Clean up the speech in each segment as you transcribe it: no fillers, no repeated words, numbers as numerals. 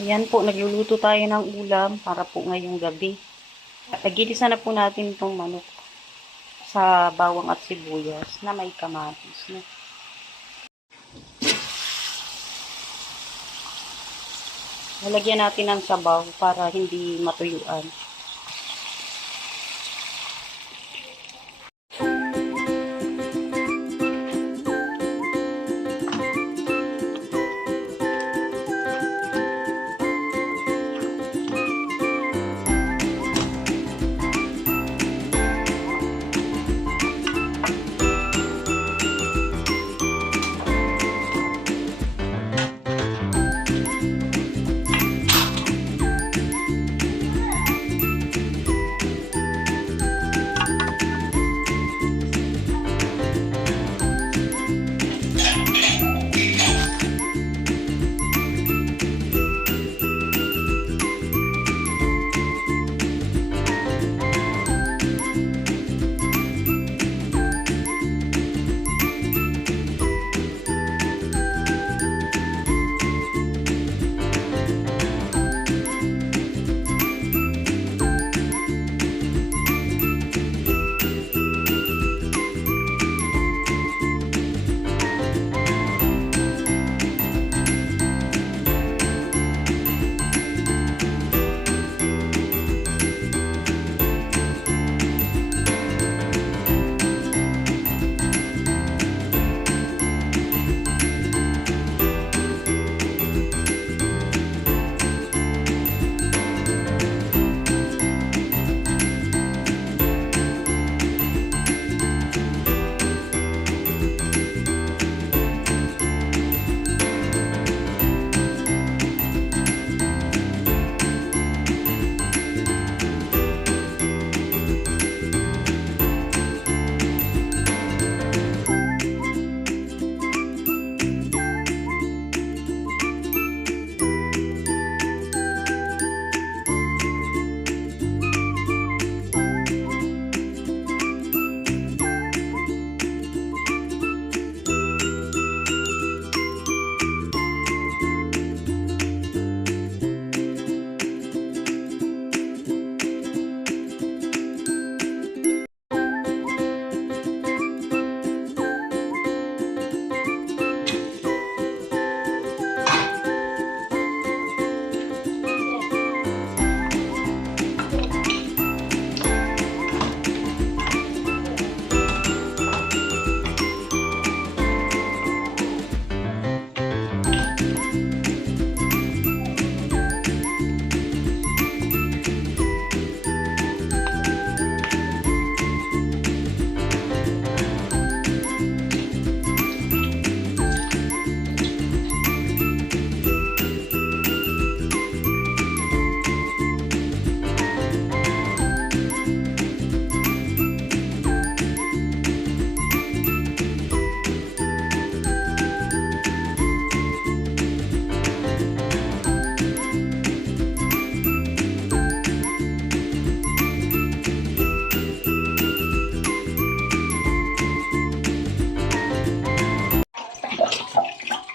Ayan po, nagluluto tayo ng ulam para po ngayong gabi. Nagigisa na po natin itong manok sa bawang at sibuyas na may kamatis. No? Lalagyan natin ng sabaw para hindi matuyuan.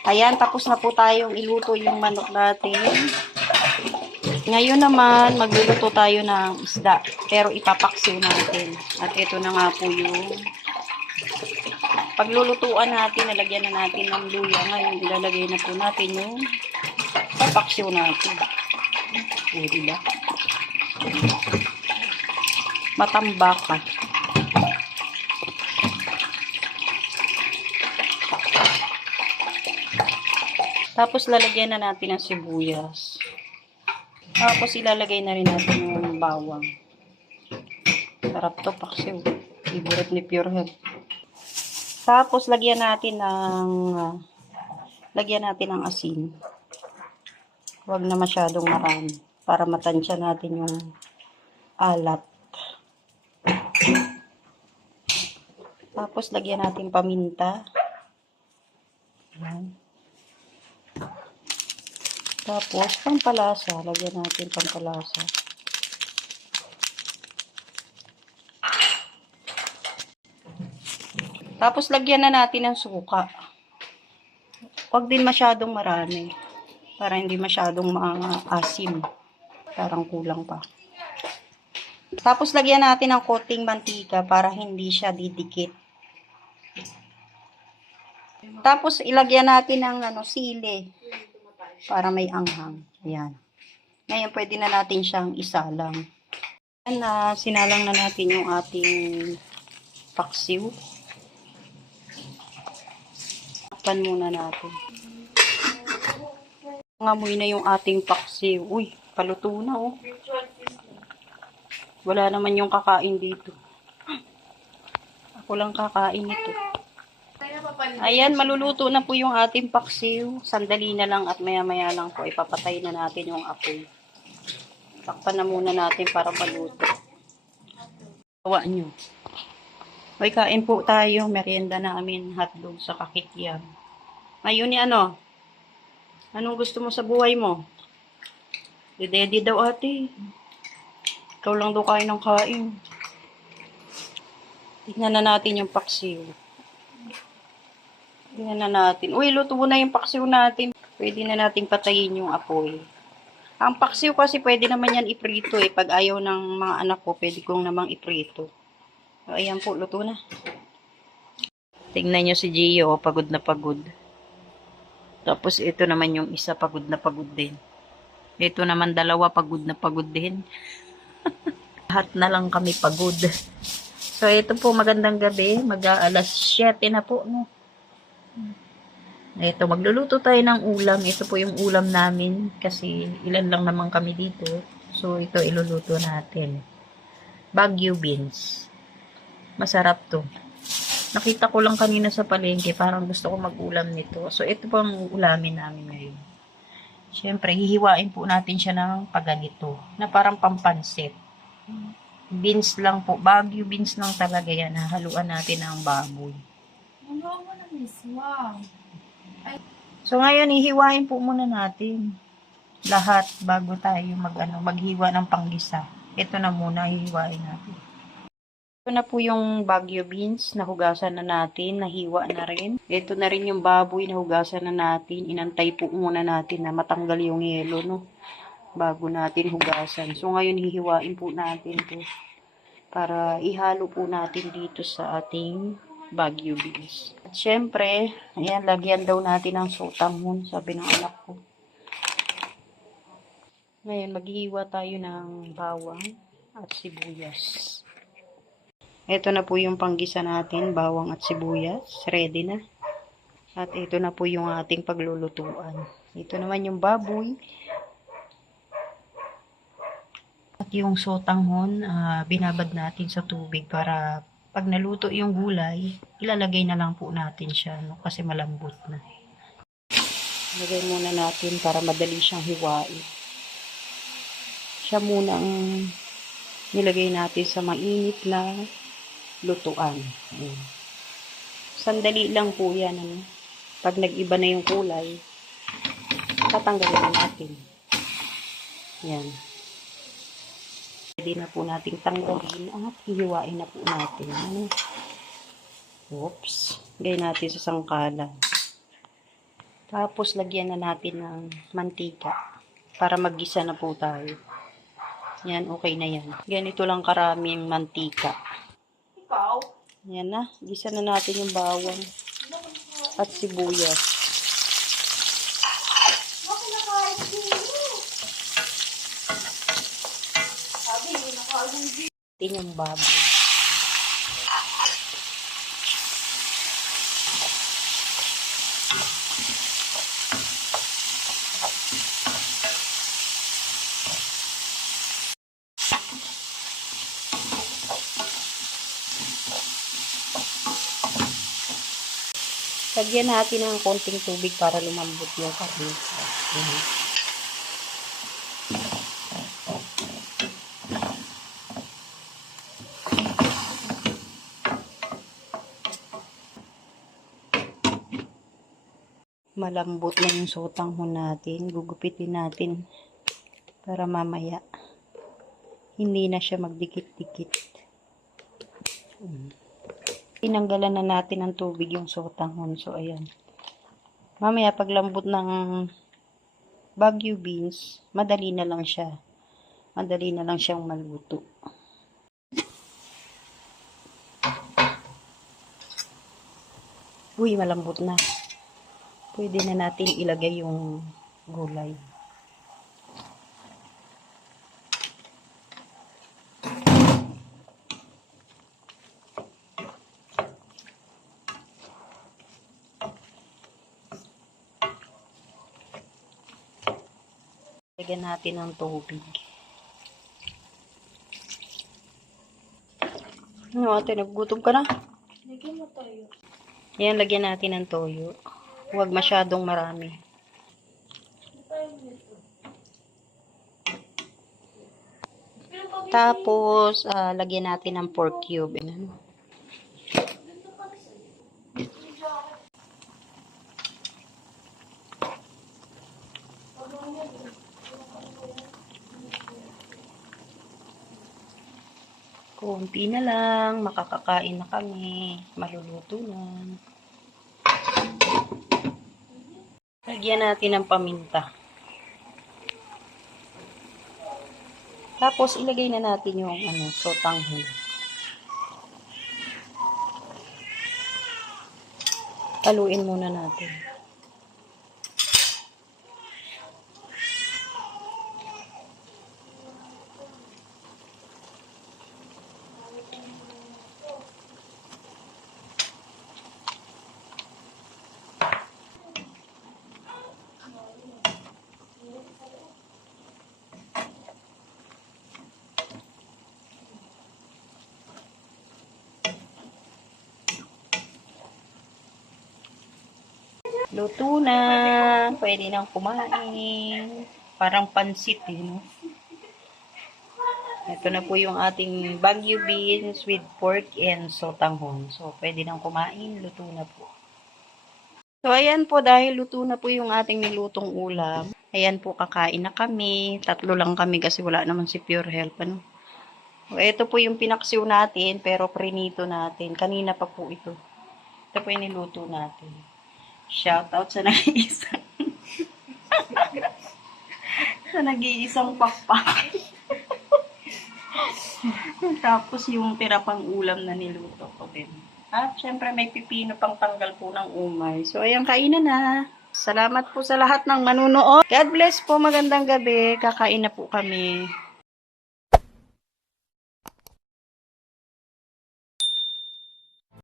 Ayan, tapos na po tayong iluto yung manok natin. Ngayon naman, magluluto tayo ng isda. Pero ipapaksiw natin. At ito na nga po yung paglulutuan natin. Nalagyan na natin ng luya. Ngayon, ilalagay na po natin yung papaksiw natin. O, diba? Matambak ka. Tapos lalagyan na natin ng sibuyas. Tapos ilalagay na rin natin yung bawang. Sarap to, paksiw. Favorite ni Purehead. Tapos lagyan natin ng asin. Huwag na masyadong marami para matansya natin yung alat. Tapos lagyan natin paminta. Ayan. Tapos, pampalasa. Lagyan natin pampalasa. Tapos, lagyan na natin ng suka. Huwag din masyadong marami. para hindi masyadong maasim. Parang kulang pa. Tapos lagyan natin ng konting mantika para hindi siya didikit. Tapos ilagyan natin ng sili para may anghang. Ayan. Ngayon pwede na natin siyang isalang. Ayan na, sinalang na natin yung ating paksiw. Takpan muna natin. Ngamoy na yung ating paksiw. Uy, paluto na oh. Wala naman yung kakain dito. Ako lang kakain ito. Ayan, maluluto na po yung ating paksiw. Sandali na lang at maya-maya lang po ipapatay na natin yung apoy. Takpan na muna natin para maluto. Gawa nyo. Hoy, kain po tayo. Merienda namin, hotdog sa kakikiam. Ngayon ni ano? Anong gusto mo sa buhay mo? Didedi daw ate. Ikaw lang daw kain ng kain. Tignan na natin yung paksiw. Tignan na natin. Uy, luto na yung paksiw natin. Pwede na natin patayin yung apoy. Ang paksiw kasi pwede naman yan iprito eh. Pag ayaw ng mga anak ko, pwede kong namang iprito. So, ayan po, luto na. Tingnan nyo si Gio, pagod na pagod. Tapos ito naman yung isa, pagod na pagod din. Ito naman dalawa, pagod na pagod din. Lahat na lang kami pagod. So, ito po, magandang gabi. Mag-aalas 7 na po, no? Ito, magluluto tayo ng ulam. Ito po yung ulam namin kasi ilan lang naman kami dito. So, ito iluluto natin. Baguio beans. Masarap to. Nakita ko lang kanina sa palengke, parang gusto ko mag-ulam nito. So, ito po ang ulamin namin ngayon. Siyempre, hihiwain po natin siya ng paganito, na parang pampansit. Beans lang po. Baguio beans lang talaga yan. Haluan natin ng baboy. Wow. So, ngayon, hihiwain po muna natin lahat bago tayo maghiwa ng panggisa. Ito na muna, hihiwain natin. Ito na po yung Baguio beans, nahugasan na natin, nahiwa na rin. Ito na rin yung baboy, nahugasan na natin. Inantay po muna natin na matanggal yung yelo, no? Bago natin hugasan. So, ngayon, hihiwain po natin to para ihalo po natin dito sa ating Baguio beans. At syempre, ayan, lagyan daw natin ng sotanghon, sabi ng anak ko. Ngayon, maghihiwa tayo ng bawang at sibuyas. Ito na po yung panggisa natin, bawang at sibuyas. Ready na. At ito na po yung ating paglulutuan. Ito naman yung baboy. At yung sotanghon, binabad natin sa tubig para pag naluto yung gulay, ilalagay na lang po natin siya, no? Kasi malambot na. Lagay muna natin para madali siyang hiwain. Siya muna ang nilagay natin sa mainit na lutuan. Ayan. Sandali lang po yan. Ano? Pag nag-iba na yung kulay, tatanggalin natin. Yan. Pwede na po nating tanggalin at hihiwain na po natin. Ano? Oops. Lagay natin sa sangkalan. Tapos, lagyan na natin ng mantika para maggisa na po tayo. Yan, okay na yan. Ganito lang karaming mantika. Yan na. Gisa na natin yung bawang at sibuyas. Ito yung baboy. Lagyan natin ng konting tubig para lumambot yung karne. Malambot na yung sotanghon natin. Gugupitin natin para mamaya hindi na siya magdikit-dikit. Tinanggalan na natin ng tubig yung sotanghon. So, ayan. Mamaya, paglambot ng Baguio beans, madali na lang siya. Madali na lang siyang maluto. Uy, malambot na. Pwede na natin ilagay yung gulay. Lagyan natin ng tubig. Ano ate, nagugutom ka na? Lagyan mo tayo. Ayan, lagyan natin ng toyo. Huwag masyadong marami. Tapos, lagyan natin ng pork cube. Ayan. Kunti na lang, makakakain na kami. Maluluto na. Lagyan natin ng paminta. Tapos, ilagay na natin yung sotanghon. Haluin muna natin. Luto na. Pwede nang kumain. Parang pansit, no? Ito na po yung ating Baguio beans with pork and sotanghon. So, pwede nang kumain. Luto na po. So, ayan po, dahil luto na po yung ating nilutong ulam. Ayan po, kakain na kami. 3 lang kami kasi wala naman si Pure Health, ano? So, ito po yung pinaksiw natin, pero prinito natin. Kanina pa po ito. Ito po yung niluto natin. Shout out sa nag-iisang sa nag-iisang pakpak. Tapos yung tira pang ulam na niluto ko din. At syempre may pipino pang tanggal po ng umay. So ayan, kainan na. Salamat po sa lahat ng manunood. God bless po, magandang gabi. Kakain na po kami.